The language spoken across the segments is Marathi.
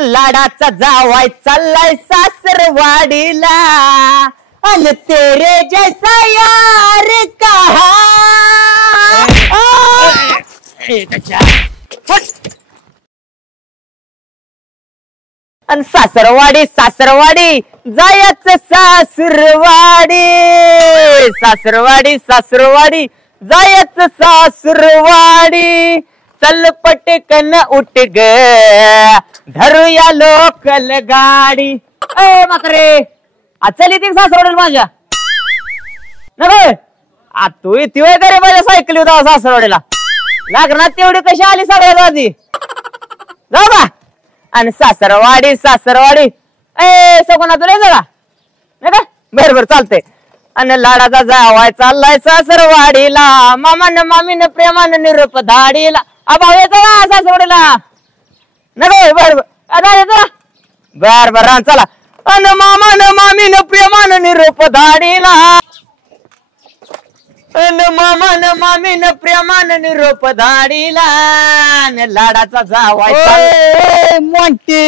लाडाचा जावाय चाललाय सासरवाडीला अन तेरे जैसा यार कहा अन सासरवाडी सासरवाडी जायचं सासरवाडी सासरवाडी सासरवाडी जायचं सासरवाडी चल पटकन उठ ग धरूया लोकल गाडी ए म्हातारे चल येते सासरवाडीला माझ्या नाही तू येते वय का रे माझ्या सायकल होता सासरवाडीला लागणार तेवढी कशी आली सगळ्यात आधी जाऊ का आणि सासरवाडी सासरवाडी ए सगुणा तुला येतं का नाही का बर बर चालतंय आणि लाडाचा जावाय चाललाय सासरवाडीला मामानं मामीनं प्रेमानं निरोप धाडीला अभाव येतो का सासरवाडीला नाही बर बर येतो बर बर चला अन मामानं मामीनं प्रेमानं निरोप धाडीला अन मामानं मामीनं प्रेमानं निरोप धाडीला लाडाचा जावाय मोंटी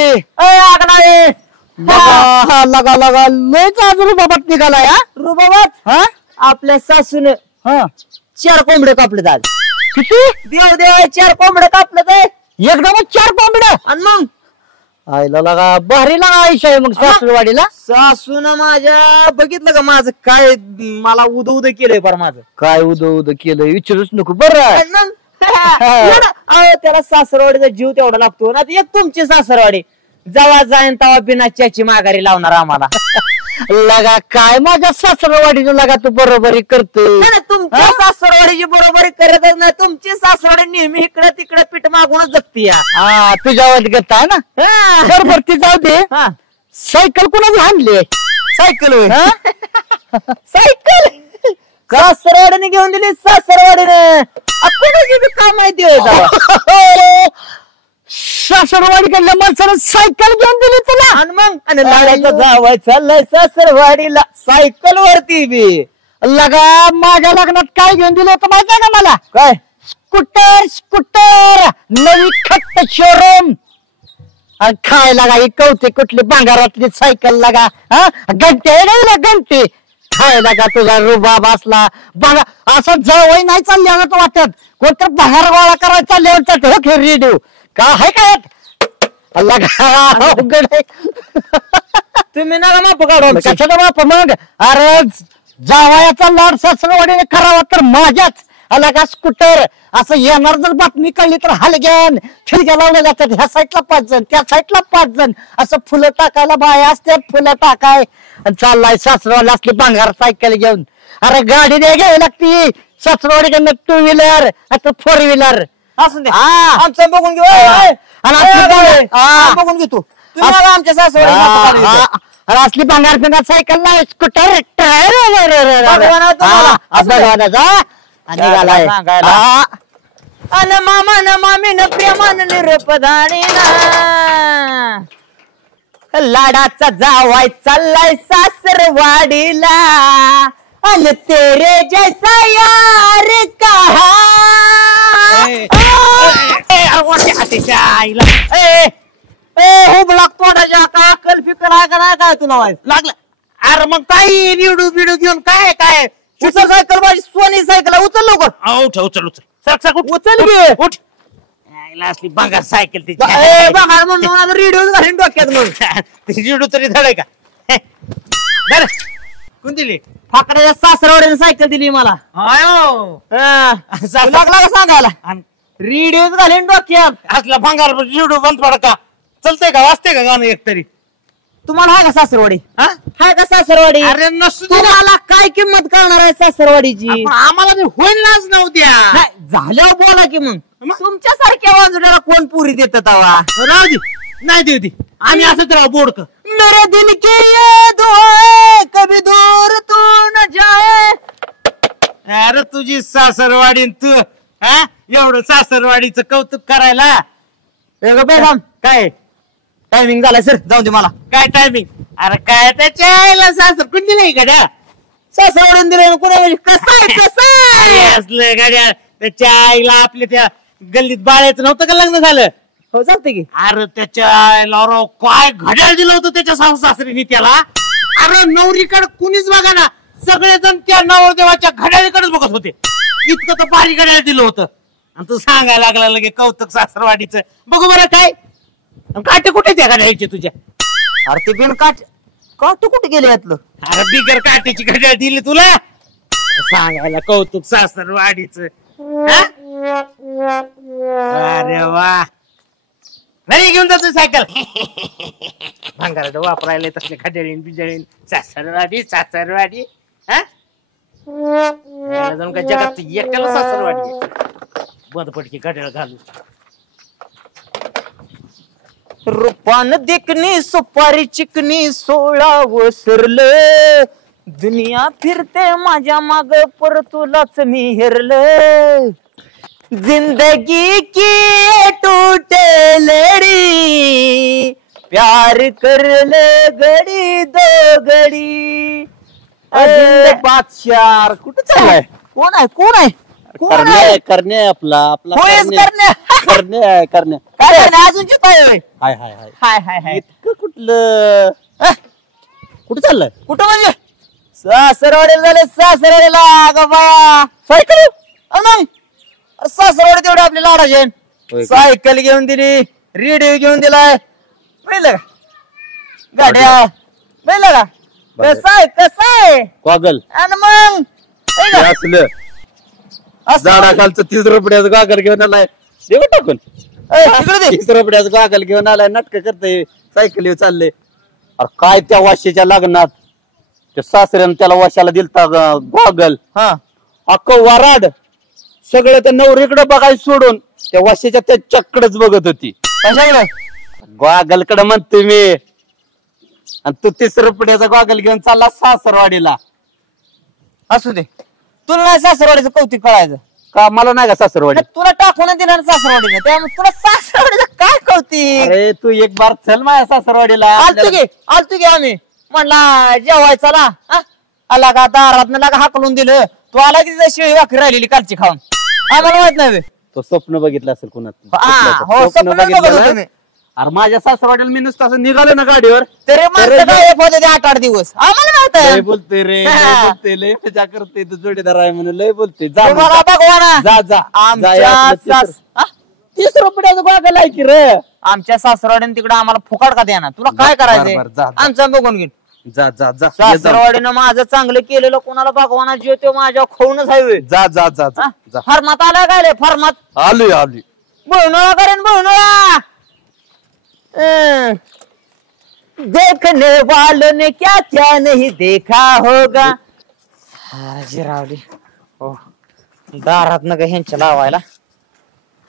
लगा लगा लयच आज रुबाबात निघालाय रुबाबात आपल्या सासून 4 कोंबडे कापलेत आज किती देव देव 4 कोंबडे कापलेत एकदम 4 कोंबड्या आणि मग आईला लगा भारी लागा आयुष्य आहे मग सासरवाडीला सासून माझ्या बघितलं का माझं काय मला उद उद केलंय पर माझं काय उद उद केलं विचारूच नको बरं मग त्याला सासरवाडीचा जीव तेवढा लागतो ना एक तुमची सासरवाडी जेव्हा जाईन तेव्हा बिना च्याची माघारी लावणार आम्हाला लगा काय माझ्या सासरवाडीचं लगा तू बरोबरी करतो तुमच्या सासरवाडीची बरोबरी करतच नाही तुमची सासरवाडी नेहमी इकडे तिकडे पीठ मागूनच जगती तुझ्यावर गत आहे ना बरोबर ती जाऊ दे सायकल कोणाची आणली सायकल सायकल सासरवाडीने घेऊन दिली सासरवाडीने काय माहिती होय सासरवाडीकडल्या माणसानं सायकल घेऊन दिली तुला आणि मग आणि लाडाचा जावाय चाललाय सासरवाडीला सायकल वरती बी लगा माझ्या लग्नात काय घेऊन दिलं होतं माहिती आहे का मला काय स्कूटर स्कूटर नवी खट्ट शोरूम आणि काय लागा ही कवते कुठली भांगारातली सायकल लागा घंटे नाही घंटे काय लागा तुझा रुबाब असला बघा असं जवळ नाही चालल्यावर वाटत कोणतर भांगार गोळा करायला चालल्यावर रेडिओ का आहे काय तुम्ही नका माप काढू कशाचा बाप मग अरे जावयाचा लाड सासरवाडीने करावा तर माझ्याच आला का स्कूटर असं येणार जर बातमी कळली तर हलग्यान फिरग्या लावल्या जातात ह्या साईडला 5 जण त्या साईडला 5 जण असं फुलं टाकायला बाया असतात फुलं टाकाय चाललाय सासरवाडी असली भांगार सायकल घेऊन अरे गाडी द्या घ्यावी लागती सासरवाडीकडनं 2 व्हीलर आता 4 व्हीलर असं दे आमचं बघून घेऊ बघून घेतो आमच्या सासरवाडी असली भांगार फिंगार सायकल नाही स्कूटर अन मामान मामीन प्रेमान निरोप धाडीला लाडाचा जावाय चाललाय सासरवाडीला अन तेरे जैसा यार कहा हुब लागतो का अक्कल फिकर आहे का नाही काय तुला लागलं अरे मग काही निवडू बिडू घेऊन काय काय उचल सायकल माझी सोनी सायकल उचल लवकर उचल उचल उचल उचल घे उठ असली भांगार सायकल ती बघा म्हणून रेडिओ घालून डोक्यात मग रेडिओ तरी धडे का बरं कोण दिली फाकड्याच्या सासरवाडीने सायकल दिली मला लागला का सांगायला रेडिओ घालून डोक्यात असला भांगार रेडिओ बंद पडा का चलतंय का वाजते का गाणं एकतरी तुम्हाला आहे का सासरवाडी हाय का सासरवाडी अरे नसू तुम्हाला काय किंमत करणार आहे सासरवाडीची आम्हाला बी होईल नाच नव्हत्या झाल्यावर बोला की मग तुमच्यासारख्या वाजवण्याला कोण पुरी देत राहू दे नाही देऊ दे आम्ही असंच राहू बोडक मेरे दिल की ये दुआ कभी दूर तू न जाए अरे तुझी सासरवाडी तू एवढं सासरवाडीचं कौतुक करायला काय टायमिंग झालाय सर जाऊ दे मला काय टायमिंग अरे काय त्याच्या सासर कोण दिलंय गाड्या सासरवाडीने दिलंय कोणा कसं असलं गाड्या त्याच्या आईला आपल्या त्या गल्लीत बाळायचं नव्हतं का लग्न झालं हो चालते की. अरे त्याच्या राव काय घड्याळ दिलं होतं त्याच्या सासू सासरीने त्याला. अरे नवरीकडे कुणीच बघा ना, सगळेजण त्या नवरदेवाच्या घड्याळीकडेच बघत होते. इतकं तर भारी घड्याळ दिलं होतं. आणि तू सांगायला लागला लगे कौतुक सासरवाडीचं. बघू बरं काय काटे कुठे त्या घड्याळीचे तुझ्या. अरे ते बिन काट कुठे गेले यातलं. अरे बिगर काटेची घड्याळ दिली तुला. सांगायला कौतुक सासरवाडीचं. अरे वा, नाही घेऊन जातो सायकल. भांगारात वापरायला तसले खड्याळीन बिजाळीन. सासरवाडी सासरवाडी जाऊन काय जगात एकट्याला सासरवाडी. बंदपटकी घड्याळ घालू. रूपान देखणी सुपारी चिकनी 16 वसरलं. दुनिया फिरते माझ्या माग पर तुलाच मी हेरलं. जिंदगी की टूटे लड़ी प्यार कर ले गडी दो गडी. बादशाह कुठे चाललाय? कोण आहे कोण आहे कोण आहे? करणे आपला आपला होयच करण्या. करणे काय करण्या अजून जे पाहिजे. हाय हाय हाय हाय हाय हाय. इतकं कुठलं कुठे चाललंय? कुठं म्हणजे सासरवाडीला झाले. सासरवाडीला ग बाया सायकल मग सासरवाडी तेवढे आपली लाडाचे. होय का? सायकल घेऊन दिली, रेडिओ घेऊन दिलाय. पाहिलं का गाड्या पाहिलं का कसं आहे कसं आहे. गॉगल आणि मग पाहिलं का? असलं असं झाडाखालचं 30 रुपयाचं गॉगल घेऊन आलाय. देऊ टाकून ए, तिकडे दे. 30 रुपयाचं गॉगल घेऊन आलाय. नाटक करतय सायकल चालले. अरे काय त्या वाशीच्या लग्नात त्या सासऱ्यानं त्याला वाशाला दिलता गॉगल. हा अख्ख वराड सगळं त्या नवरीकडे बघायला सोडून त्या वाशीच्या त्याच्याकडेच बघत होती. कशाकडे गॉगल कडे म्हणते मी. आणि तू 30 रुपयाचा गॉगल घेऊन चालला सासरवाडीला. असू दे. तुला नाही सासरवाडीचं कौतुक करायचं. का मला नाही का सासरवाडी? तुला टाकून दिलं सासरवाडीनं त्यामुळे तुला सासरवाडीचं काय कौतिक. अरे तू एक बार चल माझ्या सासरवाडीला. आलतो की आम्ही म्हणला जेवायचा ना आला का दारात लागा हाकलून दिलं. तू आला की तिथं शिळी भाकरी राहिलेली कालची खाऊन. आम्हाला माहित नाही बे. तो स्वप्न बघितलं असेल कुणात? हो स्वप्न बघत होतो मी. अरे माझ्या सासरवाडीला मी नुसतं असं निघालो ना गाडीवर. तरी माणसं काय होते ते 8-8 दिवस आम्हाला माहित लय आहे. बोलते रे, हा. लय बोलते, लय मजा करते. तू जोडीदार आहे म्हणून लय बोलते. जा तुम्हाला मग, भगवाना जा जा आमच्या 30 रुपयाचं गॉगल आहे की रे. आमच्या सासरवाडीने तिकडे आम्हाला फुकाट का देणार. तुला काय करायचंय बरं, जा, जा. आमचं बघून घेईन. जा जा जा ये जा. सासरवाडीनं माझं चांगलं केलेलं कोणाला भगवाना जीव तो माझ्या खाऊनच आहे. जा जा जा जा जा. फर्मात आला काय फर्मात आलोय आलोय. बहुनोळा करेन बहुनोळा. देखने वालों ने क्या क्या नहीं देखा होगा. जिरावली हो दारात न का ह्यांच्या लावायला.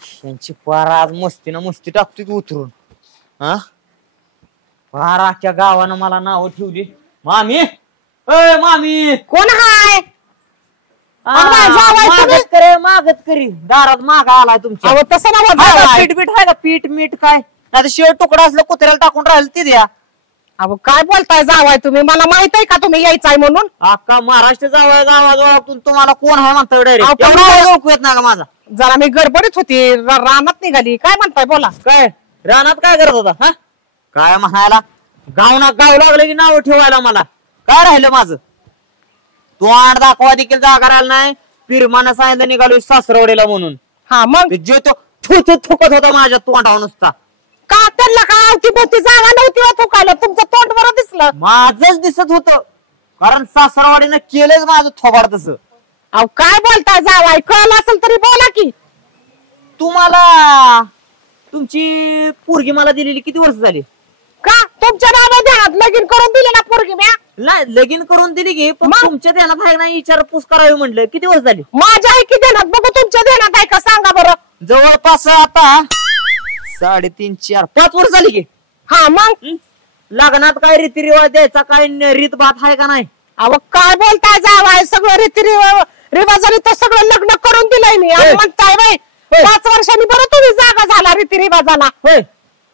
ह्यांची पार आज मस्तीनं मस्ती टाकतो की उतरून. हा फार अख्ख्या गावानं मला नाव ठेवली. मामी अय मामी कोण हाय? मागत करे मागत करी दारात मागा आलाय तुमच्या. अहो तसं ना पीठ बीठ आहे का पीठ मीठ काय नाही शेळ तुकडा असलं कुत्र्याला टाकून राहिलं ते द्या. अहो काय बोलताय जावाय तुम्ही? मला माहित आहे का तुम्ही यायचाय म्हणून? अख्खा महाराष्ट्र जावं गावाजवळ तुम्हाला कोण आहे म्हणता अहो, डायरेक्ट येत ना का माझा. जरा मी गडबडीत होती रानात निघाली. काय म्हणताय बोला. काय रानात काय करत होता? हा काय म्हणायला गाव लागलं की नाव ठेवायला मला काय राहिलं माझं. तू आड दाखवा देखील जागा राहिला नाही. पिरमानं सांगितलं निघालो सासरवडीला म्हणून. हा मग जे तो थुकत होता माझ्या तोंडावर नुसता. का त्यांना काय आवती बोलती जागा नव्हती हो थुकायला? तुमचं तोंड बरं दिसलं. माझच दिसत होतं कारण सासरवाडीनं केलंच माझं थोबाड तसं. अहो काय बोलताय जावाय? कळलं असेल तरी बोला की. तुम्हाला तुमची पोरगी मला दिलेली किती वर्ष झाली? का तुमच्या नावाने ध्यानात लगीन करून दिले ना पोरगी म्या? नाही लगीन करून दिली की पण तुमच्या ध्यानात आहे नाही विचारपूस करावी म्हणलं. किती वर्ष झाली? माझ्या आहे की ध्यानात? बघू तुमच्या ध्यानात आहे का सांगा बरं. जवळपास आता 3.5 4 5 वर्ष झाली की. हा मग लग्नात काय रीतिरिवाज द्यायचा काय रीतभात आहे का नाही? अहो काय बोलताय जावाय? सगळं रिवाजाने तर सगळं लग्न करून दिलंय मी. आणि म्हणताय बाई 5 वर्षांनी बरं तुम्ही जागा झाला रीतिरिवाजाला. होय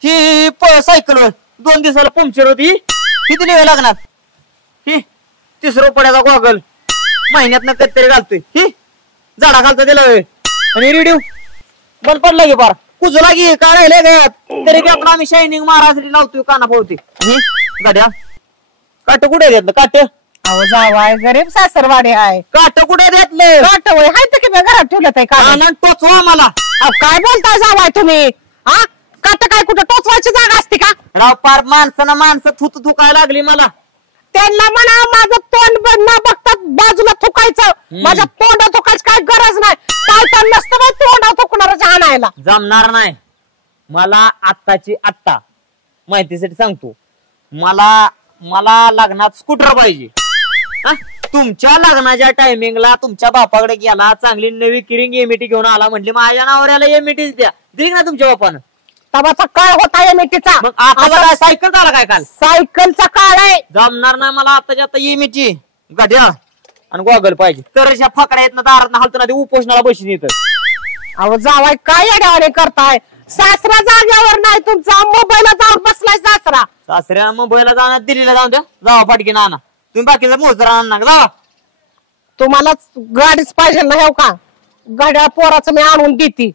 ही सायकल 2 दिवसाला पंक्चर होती. किती लिहावं लग्नात? ही 30 रुपयाचा गॉगल महिन्यात कधीतरी घालतोय. ही झाडा घालता दिला आणि रेडिओ बंद पडला की बार पुजला की काय राहिले गयात तरी बी आपण आम्ही शायनिंग महाराज लावतोय काना पावती गाड्या काट कुठे घेतलं काट अहो जावाय गरीब सासरवाडी आहे. काट कुठे घेतलं काट वय हाय तर की मी घरात ठेवलं ते का आनंद टोचवा मला अहो काय बोलताय जावाय तुम्ही हा काट काय कुठं टोचवायची जागा असते का? राव पार माणसं थुत थुकायला लागली मला. त्यांना म्हणा माझं तोंड न बघतात बाजूला थुकायचं माझ्या तोंडात थुकायची काय गरज नाही. काय तर नसतं बाई तोंडात थुकणारच आणायला. जमणार नाही मला आत्ताची आत्ता माहितीसाठी सांगतो. मला लग्नात स्कूटर पाहिजे. तुमच्या लग्नाच्या टायमिंगला तुमच्या बापाकडे गेला चांगली नवी किरिंग एमईटी घेऊन आला म्हटली माझ्या नावाला एमईटी द्या दिली ना तुमच्या बापानं. तवाचा काळ होता एमईटीचा. मग आता सायकल झाला काय काल सायकलचा काळ आहे. जमणार नाही मला आताच्या आता एमईची गाड्या आणि गॉगल पाहिजे तर अशा फकड्या येत ना दारात हलताना ते उपोषणाला बसून येत. अहो जावाय काय अडवणे करताय. सासरा जाग्यावर नाही तुमचा मोबाईलला जाऊन बसलाय सासरा. सासऱ्या मुंबईला जाणार दिल्लीला जाऊन द्या जावा पाटकी ना तुम्ही बाकीचा मोजरा आणणार जावा. तुम्हाला गाडीच पाहिजे ना हो का गाड्या पोराचं मी आणून देते.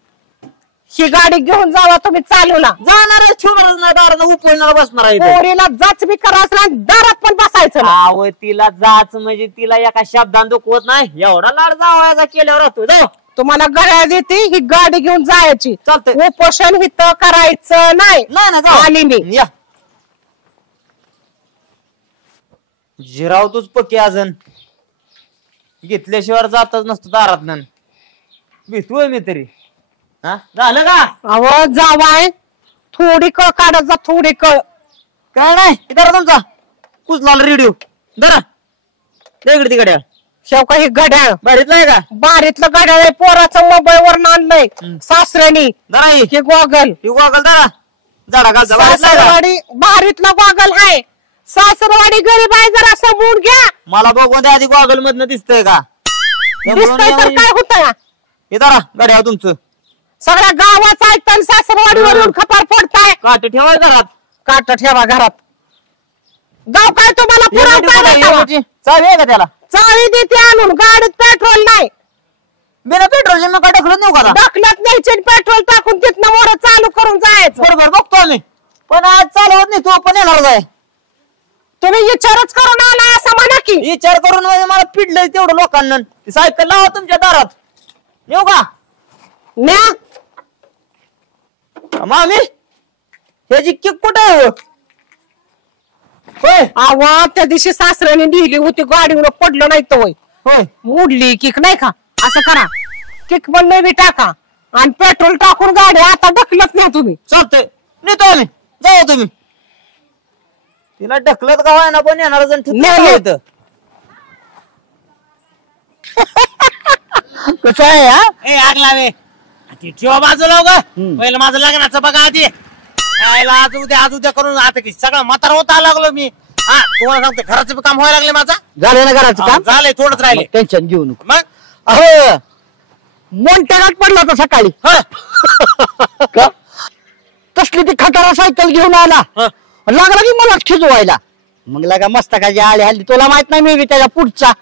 ही गाडी घेऊन जावा तुम्ही चालवला जाणार ठेवणारच नाही दारात उपोषणाला बसणार आहे. पोरीला जाच बी करायचं नाही दारात पण बसायचं नाही. आव तिला जाच म्हणजे तिला एका शब्दान दुखवत नाही एवढा लाड जावायचा केल्यावर राहतो जाऊ. तुम्हाला गळ्या देते ही गाडी घेऊन जायची. चालतंय उपोषण हिथं करायचं नाही. आली मी या जिरावतोच पक्की अजून घेतल्याशिवाय जातच नसतो दारात भीतोय मी तरी. हा झालं का अहो जावाय थोडी कळ काढत जा थोडी कळ. काय नाही इथं तुमचा कुचला रेडिओ जरा इकडे तिकडे शेवका ही घड्याळ बारीतला आहे का बारीतलं घड्याळ आहे पोराचं मोबाईल वर आणलंय सासऱ्यानी. जरा हे गॉगल जरा झाडा घालता सासरवाडी बारीतला गॉगल आहे. सासरवाडी गरीब आहे जरा समजून घ्या. मला बघून आधी गॉगल मधनं दिसतंय का दिसतंय तर काय होतं हे जरा गाड्या तुमचं सगळ्या गावाचं ऐकताना सासरवाडीवरून खपार पडताय. काट ठेवाय घरात काट ठेवा घरात. जाऊ काय तुम्हाला पुरवठा चावी आहे का त्याला चावी देते आणून गाडीत पेट्रोल नाही. बिना पेट्रोल मग काय ढकलत नेऊ का ढकलत न्यायचे पेट्रोल टाकून तिथनं मोर चालू करून जायचं. बरोबर बघतो आम्ही पण आज चालवत नाही तो पण येणार जाय. तुम्ही विचारच करून आला असं म्हणा की. विचार करून मला पिडलंय तेवढं लोकांना सायकल लावा तुमच्या दारात येऊ का न्या मामी ह्याची किक कुठे आहे होय आवा त्या दिवशी सासऱ्याने लिहिली होती गाडीवर पडलं नाही तर होय होय मोडली किक नाही का असं करा किक पण नाही टाका आणि पेट्रोल टाकून गाडी आता ढकलत नाही तुम्ही. चालतंय नेतो आम्ही जाऊ तुम्ही तिला ढकलत का व्हायना पण येणार जण कसं आहे हा ए आग लावे ती ठेवा बाजूला ग पहिलं माझं लग्नाचं बघा आधी आज उद्या करून आता की सगळं म्हातारा होता लागलो मी. हा तुम्हाला सांगते घराचं काम व्हायला लागले माझा झालं ना घराचं काम झालंय थोडंच राहिले. टेन्शन घेऊ नको. मग अहो मोंट्यागात पडला होता सकाळी का? तसली ती खटारा सायकल घेऊन आला लागला की मला खिजवायला. मग लागा मस्तकाची आली हल्ली तुला माहित नाही मी त्याच्या पुढचा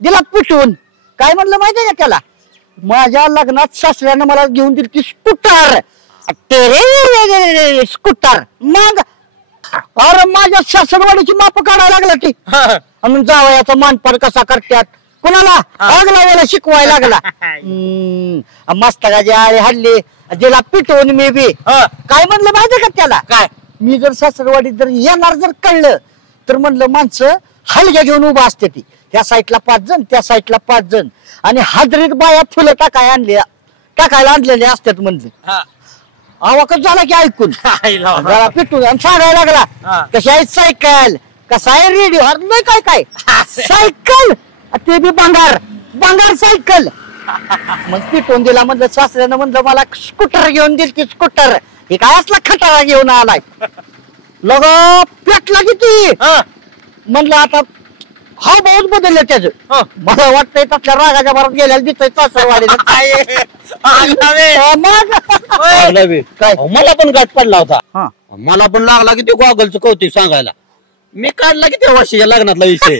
दिला पिटून. काय म्हणलं माहितीये का त्याला माझ्या लग्नात सासऱ्यानं मला घेऊन दिली ती स्कूटर. स्कूटर मग अरे माझ्या सासरवाडीची माप काढायला लागला ती आणि जावयाचा मानपान कसा करतात कुणाला आग लावायला शिकवायला लागला. मस्तकाची आळी हल्ली जिला पिटवून मी बी काय म्हणलं माहितीये का त्याला काय मी जर सासरवाडीत जर येणार जर कळलं तर म्हणलं माणसं हलग्या घेऊन उभा असते ती त्या साईडला 5 जण त्या साईडला 5 जण आणि हादरीत बाया फुलं टाकायला आणलेले असतात म्हणलं. आवाकच झाला की ऐकून जरा पिटून आणि सांगायला लागला कशी आहे सायकल कसा आहे रेडिओ नाही काय काय सायकल ते बी बंगार सायकल. मग पिटून दिला म्हणलं सासऱ्यानं म्हणलं मला स्कूटर घेऊन दिली ती स्कूटर हे काय असला खटारा घेऊन आलाय लग पेटला किती म्हणलं आता हा बहुत बदललं त्याचं. मला वाटतंय त्यातल्या रागाच्या भरात गेल्याला दिसतंय सासरवाडीला. काय मला पण गाठ पडला होता मला पण लागला की ते गॉगलचं कौतुक सांगायला. मी काढला की त्या वर्षाच्या लग्नातला विषय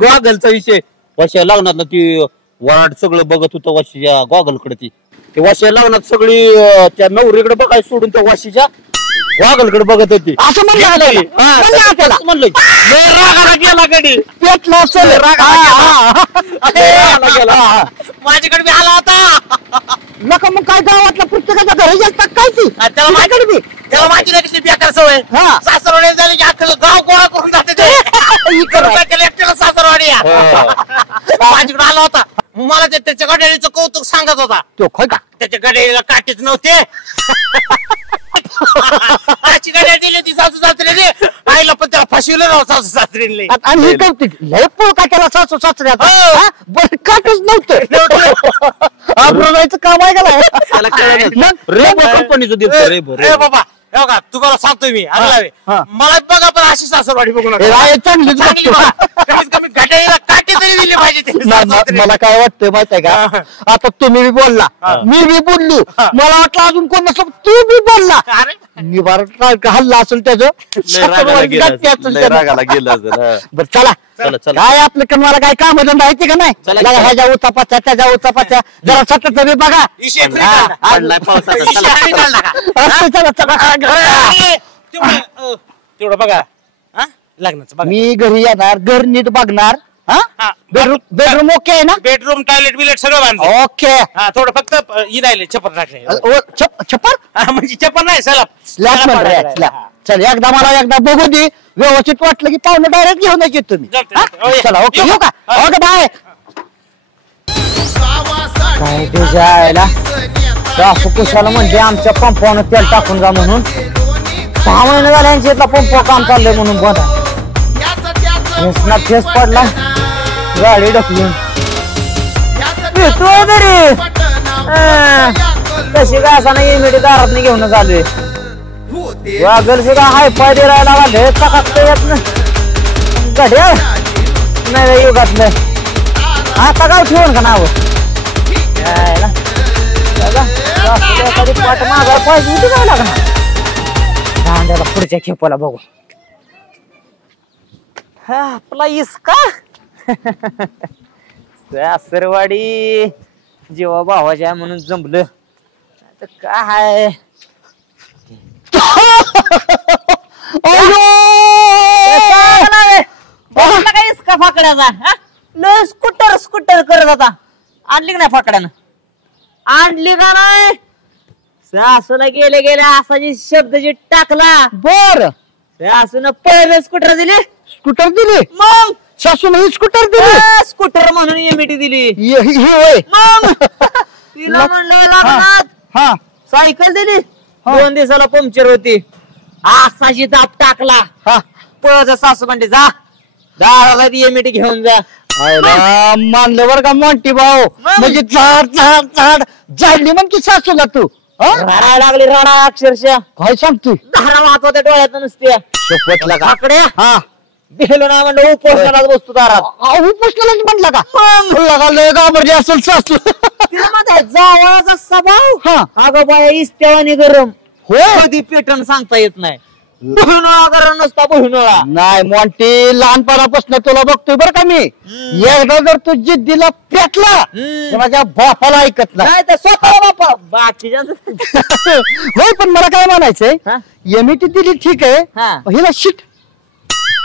गॉगलचा विषय वर्षाच्या लग्नातला ती वराड सगळं बघत होतं वर्षाच्या गॉगल कडे ती ते वाशी लग्नात सगळी त्या नवरीकडे बघायला सोडून त्या वाशीच्या वाघलकडे बघत होती असं म्हणलं गेला गडी पेटला असेल माझ्याकडे बी आला होता नका मग काय गावातल्या प्रत्येकाच्या घरी गेलता काय ती त्याला माझ्याकडे बी त्याला माहिती नाही कसली बेकार सवय सासरवाडी झाली की अख्खं गाव गोळा करून जाते ते एकट्याला सासरवाडी माझ्याकडे आला होता मला त्याच्या गड्याचं कौतुक सांगत होता तो खोय का त्याच्या गड्याला काटेच नव्हते गड्या दिली ती सासू सासरे आईला पण त्याला फसवलं ना सासू सासरीने आणि हे कौतिक लय पोळ का त्याला सासू सासऱ्याचा बरं काटच नव्हतं आब्रोलायचं काम आहे का कंपनीचं दिवस रे बाबा बघा तुम्हाला सांगतोय मी मला बघा पण अशी सासरवाडी बघू चांगलीच कमीत कमी घड्याळीला काटे तरी दिले पाहिजे मला काय वाटतंय माहितीये का आता तुम्ही बी बोलला मी बी बोललो मला वाटलं अजून कोण नसतं तू बी बोलला निवार हल्ला असेल त्याचं बरं चला काय आपलं का मला काय काम धंदा आहे का नाही ह्याच्या उचापाच्या त्याच्या उचापाच्या जरा सतत तरी बघा चला चला तेवढं बघा लग्नाचं बघा मी घरी येणार घर नीट बघणार बेडरूम ओके आहे ना बेडरूम टॉयलेट बिलेट सगळं बांधलं ओके थोडं फक्त राहिले छपर टाकले छप्पर म्हणजे छपर नाही स्लॅब चल एकदा मला एकदा बघू दे व्यवस्थित वाटलं की पाहुणे डायरेक्ट घेऊन येतो तुम्ही चला ओके येऊ का ओके बाय काय तुझ्या सासू कुशाला म्हणजे आमच्या पंपावर तेल टाकून जा म्हणून 6 महिने झाले यांच्या पंप काम चाललंय म्हणून बंद फेस पडला गाडी ढकलून येतोय तरी तशी काय असा नाही मिठी दारात घेऊन चालू वागल सुद्धा हाय पाय राहायला वाढले चकाकत येत ना घड्याळ नाही युगातलं आता काय ठेवून का नाव पाठ मागा पाहिजे होती काय लागणार दांड्याला पुढच्या खेपाला बघू हा आपला इसका सासरवाडी जेव्हा भावाच्या आहे म्हणून जमलं काय काय इसका फाकड्याचा न स्कूटर स्कूटर करत आता आणली का नाही फाकड्यानं आणली का नाही सासूला गेले गेले असा जी शब्द जी टाकला बर सासून पहिलं स्कूटर दिली स्कूटर दिली मग सासून स्कूटर दिली स्कूटर म्हणून एमईटी दिली ही होय मग तिला म्हणलं लग्नात सायकल दिली 2 दिवसाला पंक्चर होती असाची दाब टाकला पळ सासू म्हणते जा दाराला एमईटी घेऊन जा मानलं बर का मोंटी भाऊ म्हणजे झाड झाड झाड जाडली म्हण की सासूला तू रडायला लागली रडा अक्षरशः काय सांगतो धारा वाहत होत्या डोळ्यात नुसत्या शपथला का आकड्या गेलो ना म्हणलं उपोषणालाच बसतो दारात उपोषणालाच म्हणला का लय घाबरली असेल सासू तिला म्हणते जावळाचा स्वभाव अगं बाया इस्त्यावानी गरम होय कधी पेटण सांगता येत नाही बहिणोळा गरम नसता बहिणोळा नाही मोंटी लहानपणापासून तुला बघतोय बरं का मी एकदा जर तू जिद्दीला पेटला तर माझ्या बापाला ऐकत नाही तर स्वतः बापा बाकीच्या होय पण मला काय म्हणायचंय एमईटी दिली ठीक आहे हिला शिट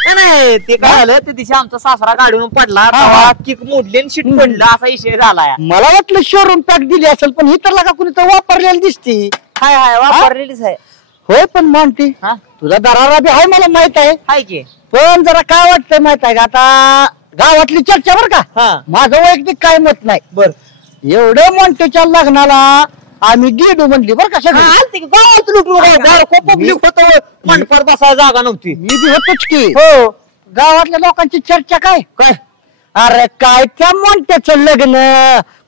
नाही ते काय झालं ते दिवशी आमचा सासरा गाडीवरून पडला किक मोडली आणि शीट पडलं असा विषय झाला मला वाटलं शोरूम पॅक दिली असेल पण ही तर लागा कुणी तर वापरलेली दिसती हाय हाय वापरलेलीच आहे होय पण मोंटी तुझा दरारा बी आहे मला माहित आहे हाय की पण जरा काय वाटतंय माहित आहे का आता गावातली चर्चा बर का माझं वैयक्तिक काय मत नाही बर एवढं मोंटीच्या लग्नाला आम्ही गेलो म्हणली बर का सगळं गावात लुटू पब्लिक होत मंडपात बसायला जागा नव्हती मी बी होतोच की हो गावातल्या लोकांची चर्चा काय काय अरे काय त्या मोंट्याचं लग्न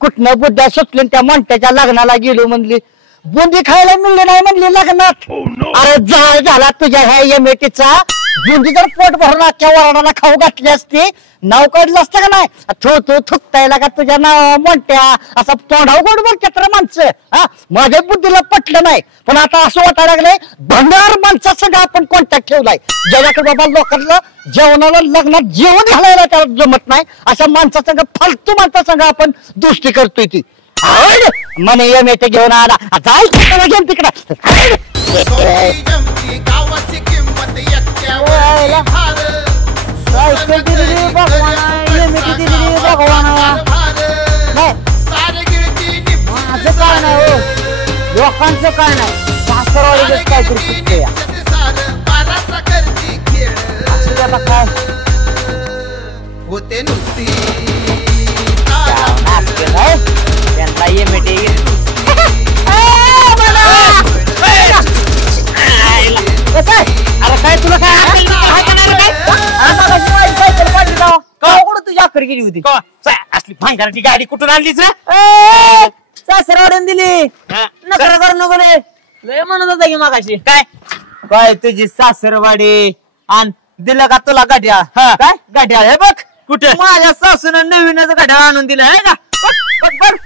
कुठनं बुद्धा सुटले त्या मोंट्याच्या लग्नाला गेलो म्हणली बुंदी खायला मिळले नाही म्हणली लग्नात अरे जाळ झाला तुझ्या ह्या एमएटीचा बुंदी जर पोट भरून अख्ख्या वराडाला खाऊ घातली असते नाव काढलं असतं का नाही थो थुकतायला का तुझ्या नाव मोठ्या असं तोंडाव गोड बोलतात तर माणसं माझ्या बुद्धीला पटलं नाही पण आता असं वाटायला लागलंय भंगार माणसा संघ आपण कॉन्टॅक्ट ठेवलाय ज्याच्याकडे बाबा लोकांना जेवणाला लग्नात जेवण घालायला त्याला जमत नाही अशा माणसा संघ फालतू माणसा संघ आपण दोस्ती करतोय ती म्हणे ये मेटे घेऊन आला जाय घेऊन तिकडे गावाची किंमत ओयला. सायकल दिली रे भगवाना, ये मेटे दिली रे भगवाना. नाही, माझं काय नाही हो, लोकांचं काय नाही, सासरवाडीच काहीतरी चुकतंय. असं ते आता काय होते नुसती नाचते नाही, त्यांना ये मेटे अरे काय तुला काय तुझी अखर गेली होती असली भांगाराची गाडी कुठून आणलीच रे? सासरवाडीने दिली नकार करू नको रे लय म्हणत होता की मागाशी काय काय तुझी सासरवाडी आणि दिलं का तुला गाड्या काय गाड्या हे बघ कुठे माझ्या सासून नवीनच गाड्या आणून दिलं आहे का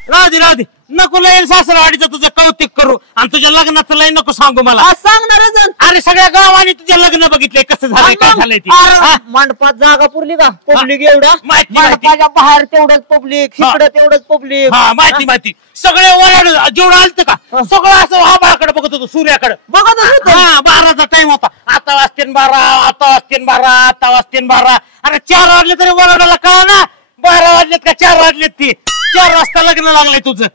राहू दे राहू दे नको लय सासरवाडीचं तुझं कौतिक करू आणि तुझ्या लग्नाचं लय नको सांगू मला आज सांगणारच अरे सगळ्या गावाने तुझ्या लग्न बघितलंय कसं झालंय काय झालंय ते हा? मंडपात जागा पुरली का पब्लिक एवढा माहिती. मंडपाच्या बाहेर तेवढंच पब्लिक इकडं तेवढंच पब्लिक हा माहिती सगळे वराड जेवढं आलत का सगळं असं आभाळाकडे बघत होतो सूर्याकडे बघत होतो. हा 12चा टाइम होता आता वाजते 12 आता वाजते 12 आता वाजते 12 अरे 4 वाजले तरी वराडाला कळा ना 12 वाजलेत का 4 वाजलेत ती 4 वाजता लग्न लागलंय तुझं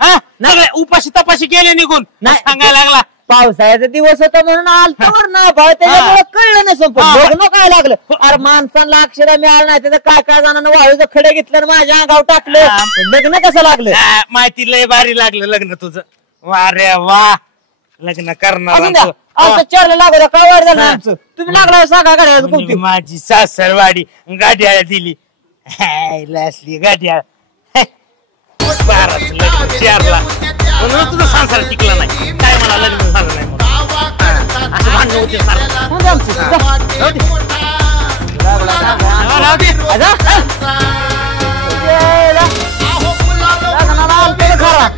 हा सगळे उपाशी तपाशी गेले निघून नाही. सांगायला लागला पावसाळ्याचा दिवस होता म्हणून आलतावर ना भाव त्याच्यामुळे कळलं नसून पण लग्न काय लागलं अरे माणसांना अक्षरा मिळालं नाही त्याचं काय काय जणांना वाळूचं खडे घेतलं आणि माझ्या अंगावर टाकलं लग्न कसं लागलं हा, माहिती लय भारी लागलं लग्न तुझं वा रे वा लग्न करणार अजून द्या आमचं चारला लागलं काय वाढ झालं आमचं तुम्ही लागला सांगा गाड्याचं कोणती माझी सासरवाडी गाड्या दिली असली गाड्या 12 लग्न 4ला म्हणून तुझा संसार टिकला नाही काय मला लग्न झालं नाही म्हणून. असं भांडण होते सारं. मग आमचं जा. राहू दे. आजा. यायला. लग्नाला आलते रे खरा.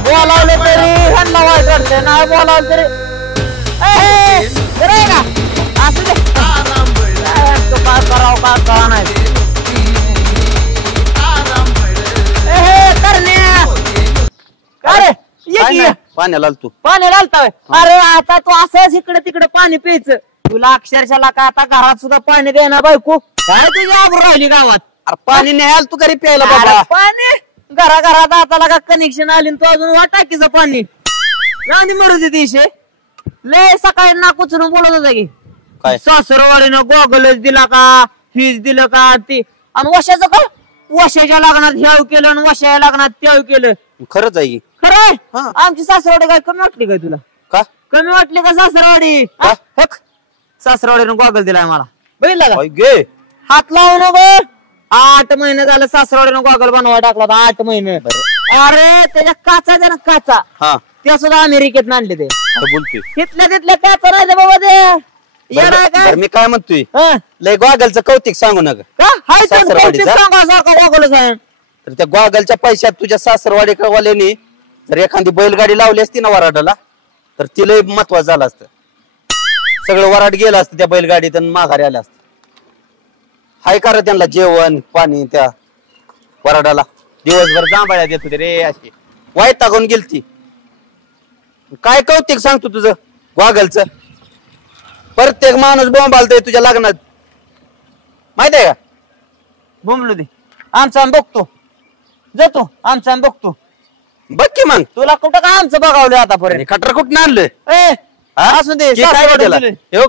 बोलावलं तरी ह्यांना वाईट वाटतंय नाही बोलावलं तरी बरं आहे का असं दे तो काय करावं काय कळा नाही पाण्याला तू पाण्याला आलता अरे आता तू असंच इकडे तिकडे पाणी प्यायचं तुला अक्षरशः का आता घरात सुद्धा पाणी देणार बायको काय तुझी आबरू राहिली गावात अरे पाणी नाही आलं तू घरी प्यायला अरे बाबा पाणी घराघरात आता का कनेक्शन आली आणि तू अजून टाकीचं पाणी राणी मरू दे दिशे लय सकाळी नाक उचलून बोलत होता की काय सासरवाडीनं गॉगलच दिला का फीज दिलं का ती आणि वशाचं का वशाच्या लग्नात ह्याव केलं आणि वशाच्या लग्नात त्याव केलं खरंच आहे की? खरं आहे आमची सासरवाडी काय कमी वाटली काय तुला का कमी वाटली का सासरवाडी का? सासरवाडीनं गॉगल दिलाय मला बघितलं का होय गे हात लावू नको 8 महिने झालं सासरवाडीनं गॉगल बनवायला टाकला होता 8 महिने अरे त्याच्या काचा द्या ना काचा हा त्या सुद्धा अमेरिकेत आणले ते आता बोलतोय तिथल्या तिथल्या काचा राहिले बाबा ते येणार बरं, काय बरं, मी काय म्हणतोय हं? लय गॉगलचं कौतिक सांगू नका का? हाय ते सासरवाडीचा? कौतिक सांगा सारखा गॉगल साहेब तर त्या गॉगलच्या पैशात तुझ्या सासरवाडीवाल्याने जर एखादी बैलगाडी लावली असती ना वराडाला तर तिला महत्वाचं झालं असतं सगळं वराड गेलं असतं त्या बैलगाडीत आणि माघारी आलं असतं हाय का रे त्यांना जेवण पाणी त्या वराडाला दिवसभर जांभळ्या देत होते रे अशी वाईट टाकून गेलती काय कौतिक सांगतो तुझं गॉगलचं प्रत्येक माणूस बॉम्ब आलतोय तुझ्या लग्नात माहित आहे का बोंबलू दे आमचा आम्ही बघतो जातो आमचा आम्ही बघतो बघ की मग तुला कुठं का आमचं बघावलं आतापर्यंत खटर कुठं आणलंय ए हा? असू दे हे काय सासरवाडीनं त्याला? दिलंय. हे बघ,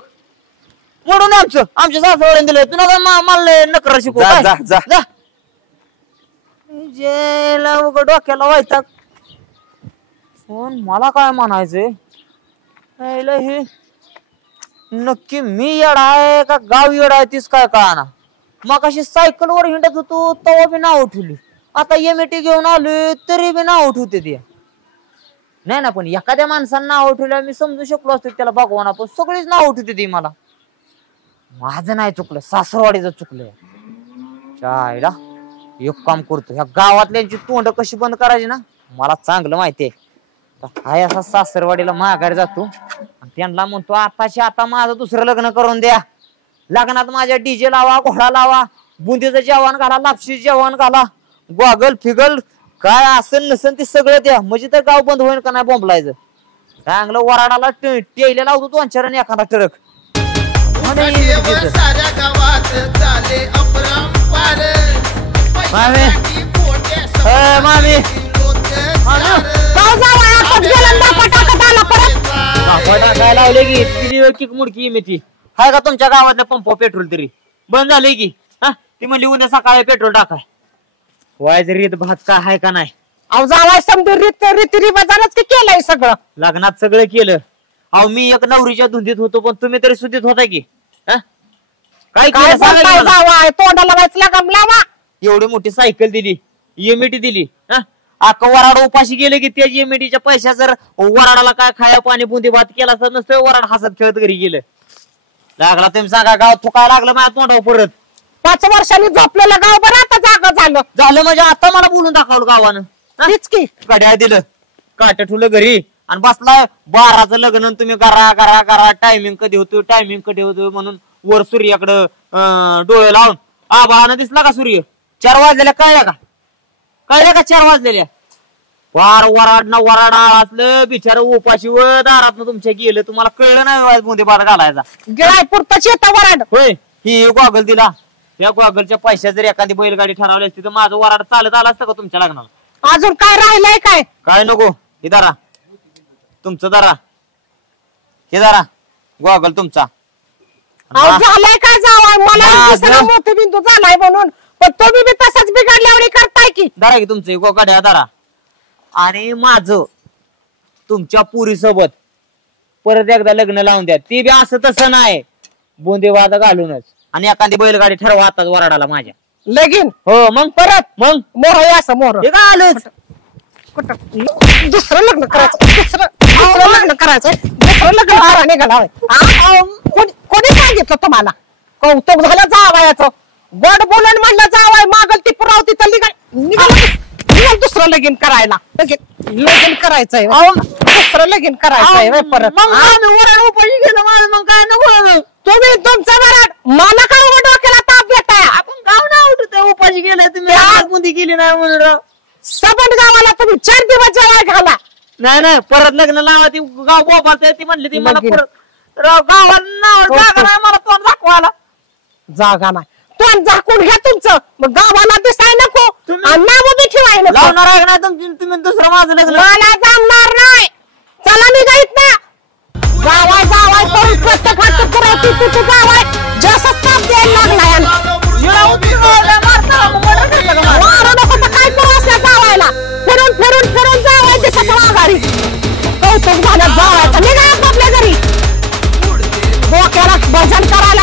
मोडून आमचं आमच्या सासरवाडीने दिलंय तुला मला नकर शिकू जा, काय? जा, जा. जा जेला उघड डोक्याला व्हायचा पण मला काय म्हणायचंय यायला हे नक्की मी येडा आहे का गाव येडा आहे तीच काय कळाना मग अशी सायकल वर हिंडत होतो तेव्हा बी नाव उठवली आता एमएटी घेऊन आलोय तरी बी नाव उठवते ती नाही ना पण एखाद्या माणसानं नाव उठवलं मी समजू शकलो असतो त्याला भगवान आपण सगळीच नाव उठवते ती मला माझं नाही चुकलं सासरवाडीचं चुकलंय चायला एक काम करतो ह्या गावातल्यांची तोंड कशी बंद करायची ना मला चांगलं माहितीये हाय असा सासरवाडीला माघारी जातो आणि त्यांना म्हणतो आताशी आता माझं दुसरं लग्न करून द्या लग्नात माझ्या डीजे लावा घोडा लावा बुंदीचं जेवण घाला लापशी जेवण घाला गॉगल फिगल काय असेल नसेल ते सगळं द्या म्हणजे तर गाव बंद होईल का नाही बोंबलायचं. चांगलं वराडाला टेयला लावतो 2-4 आणि एखादा ट्रक. साऱ्या गावात झाले अपरंपार. मामी मामी काय लावले की किक मुडकी मेथी हाय का तुमच्या गावातल्या पंप पेट्रोल तरी बंद झाले की. हा ती म्हणली उद्या सकाळी पेट्रोल टाकाय. वायच रीत भात का हाय का नाही. अहो जावाय समजून रीती रिवाजानच की केलंय सगळं. लग्नात सगळं केलं. अहो मी एक नवरीच्या धुंदीत होतो पण तुम्ही तरी सुधीत होता की. काय काय केलं सांगा की मला. जावाय तोंडाला वाचला गमलावा. एवढी मोठी सायकल दिली एमईटी दिली. अख्खा वराड उपाशी गेले की त्या एमईटीच्या पैशा जर वराडाला काय खाया पाणी बुंदी भात केला तर नसतं वराड हसत खेळत घरी गेलं. लागला तुम्ही सांगा गाव थुकायला लागलं माझ्या तोंडावर परत. 5 वर्षांनी झोपलेलं गाव बरं आता जागा झालं म्हणजे आता मला बोलून दाखवलं गावानं. तीच की घड्याळ दिलं काट ठुलं घरी आणि बसलाय 12चं लग्न तुम्ही करा करा करा टायमिंग कधी होतो म्हणून वर सूर्याकडं डोळे लावून आभाळानं दिसला का सूर्य. 4 वाजलेल्या कळल्या का 4 वाजलेल्या. वार वराड न वराडा असलं बिचार उपाशी व दारात तुमच्या गेलं तुम्हाला कळलं नाही मध्ये बार घालायचा. गिळाय पुरताच येतं वराड. होय ही गॉगल दिला. या गॉगलच्या पैशा जर एखादी बैलगाडी ठरवली असती तर माझं वराड चालत आलं असतं का तुमच्या लग्नाला. अजून काय राहिलंय काय. काय नको हे दारा तुमचं दारा हे दारा गॉगल तुमचा. झालाय काय जावाय मला दुसरा मोठे बिंदू झालाय म्हणून पण तुम्ही बी तसंच बिघडल्यावर करताय की. दारा की तुमचे गाड्या दारा आणि माझं तुमच्या पुरी सोबत परत एकदा लग्न लावून द्या. ते बी असं तसं नाही बोंदेवाद घालूनच आणि एखादी बैलगाडी ठरवा आताच वराडाला माझ्या लगीन. हो मग परत मग मोर असं मोर हे काय आलंच. कुठं दुसरं लग्न करायचं दुसरं लग्न करायचं दुसरं लग्न करा निघाला. कोणी सांगितलं तुम्हाला. कौतुक झालं जावायचं गोड बोलून म्हणलं जावाय मागल ती पुरावती तर निघाल दुसरं लगीन करायला. लगीन करायचंय दुसरं लगीन करायचंय परत. उपाशी गेलं माझं मग काय नको तुम्ही तुमचा वराड मला काय डोक्याला ताप देताय. आपण गाव ना उठत उपाशी गेलं तुम्ही बुंदी केली नाही म्हणून राव. सबंध गावाला तुम्ही 4 दिवस जेवाय घाला. नाही परत लग्न लावा ती गाव बोबात ती म्हणली ती मला परत राव गावाला जागा नाही मला तोंड दाखवायला जागा नाही. तोंड झाकून घ्या तुमचं मग गावाला दिसाय नको नाव बी ठेवाय नको. लावणार आहे ना तुम्ही दुसरं माझं लग्न मला जमणार नाही. चला निघायत ना जावाय कोण प्रत्येक हात करायची तिथे जावाय जसं ताप द्यायला लागलाय. काय करू असल्या जावायला फिरून जावाय दिसत माघारी. कौतुक झालं जावायचं निघा आपल्या घरी. डोक्याला भजन करा